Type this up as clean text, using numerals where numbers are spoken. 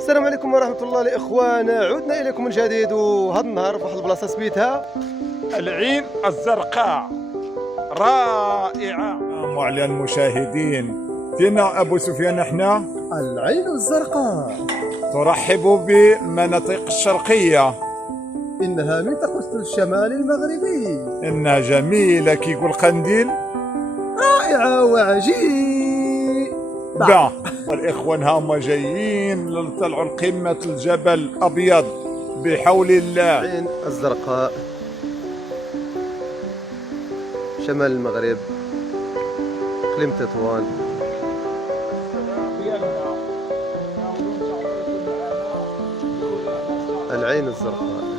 السلام عليكم ورحمة الله الإخوان، عدنا إليكم من جديد. وهذا النهار في واحد البلاصة سميتها العين الزرقاء، رائعة. على المشاهدين، فينا أبو سفيان. احنا العين الزرقاء، ترحب بالمناطق الشرقية، إنها منطقة الشمال المغربي، إنها جميلة كيقول قنديل، رائعة وعجيبة. الإخوان هما جايين لنطلعوا لقمة الجبل الأبيض بحول الله. العين الزرقاء، شمال المغرب، إقليم تطوان. العين الزرقاء.